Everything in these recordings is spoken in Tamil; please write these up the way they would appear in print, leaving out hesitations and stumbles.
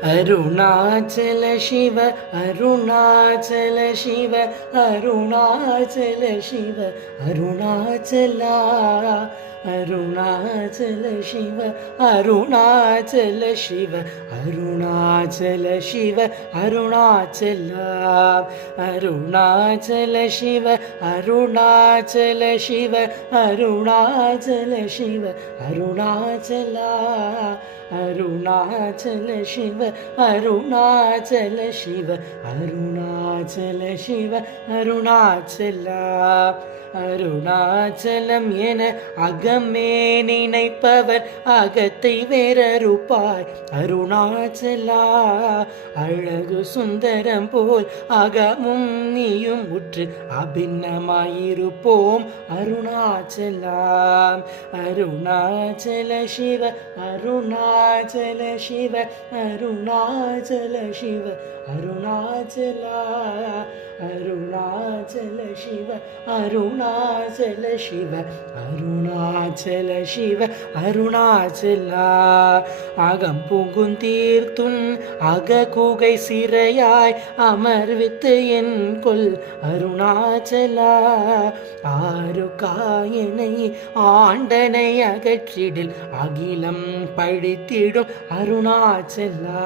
அருணாச்சல சிவ அருணாச்சல சிவ அருணாச்சல சிவ அருணாச்சலா அருணாச்சல சிவ அருணாச்சல சிவ அருணாச்சல சிவ அருணாச்சலா அருணாச்சல சிவ அருணாச்சல சிவ அருணாச்சல சிவ அருணாச்சலா அருணாச்சல சிவ அருணாச்சல சிவ அருணாச்சல சிவ அருணாச்சலா அருணாச்சலம் என அகமே நினைப்பவர் அகத்தை வேறறுப்பாய் அருணாச்சலா அழகு சுந்தரம் போல் அகமும் நீயும் உற்று அபிநமாயிருப்போம் அருணாச்சலா அருணாச்சல சிவ அருணாச்சல சிவ அருணாச்சல சிவ அருணாச்சலா அருணாச்சல சிவ அருணாச்சல சிவ அருணாச்சல சிவ அருணாச்சலா அகம் புகுந்தீர்த்துன் அக குகை சிறையாய் அமர்வித்து என் கொல் அருணாச்சலா ஆறு காயனை ஆண்டனை அகற்றிடில் அகிலம் பழித்திடும் அருணாச்சலா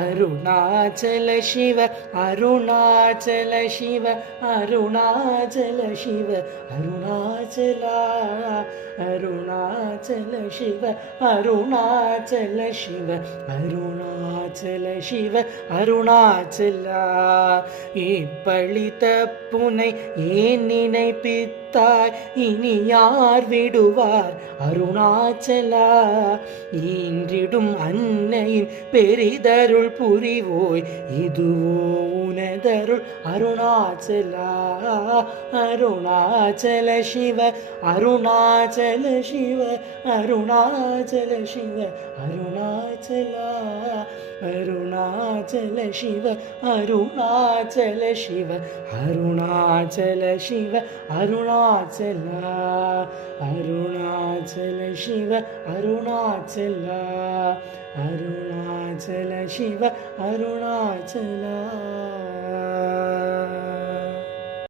அருணாச்சல சிவ அருணாச்சல சிவ அருணாச்சல சிவ அருணாச்சலா அருணாச்சல சிவ அருணாச்சல சிவ அருணாச்சல சிவ அருணாச்சலா இப்பழித்த புனை ஏன் நினைப்பித்தாய் இனி யார் விடுவார் அருணாச்சலா ஈன்றிடும் அன்னையின் பெரிதருள் புரிவோய் இதுவோ உனதருள் அருணாச்சலா அருணாச்சல சிவ அருணாச்சல சிவ அருணாச்சல சிவ அருணாச்சலா அருணாச்சல சிவ அருணாச்சல சிவ அருணாச்சல சிவ அருணாச்சலா அருணாச்சல சிவ அருணாச்சலா அருணாச்சல சிவ அருணாச்சலா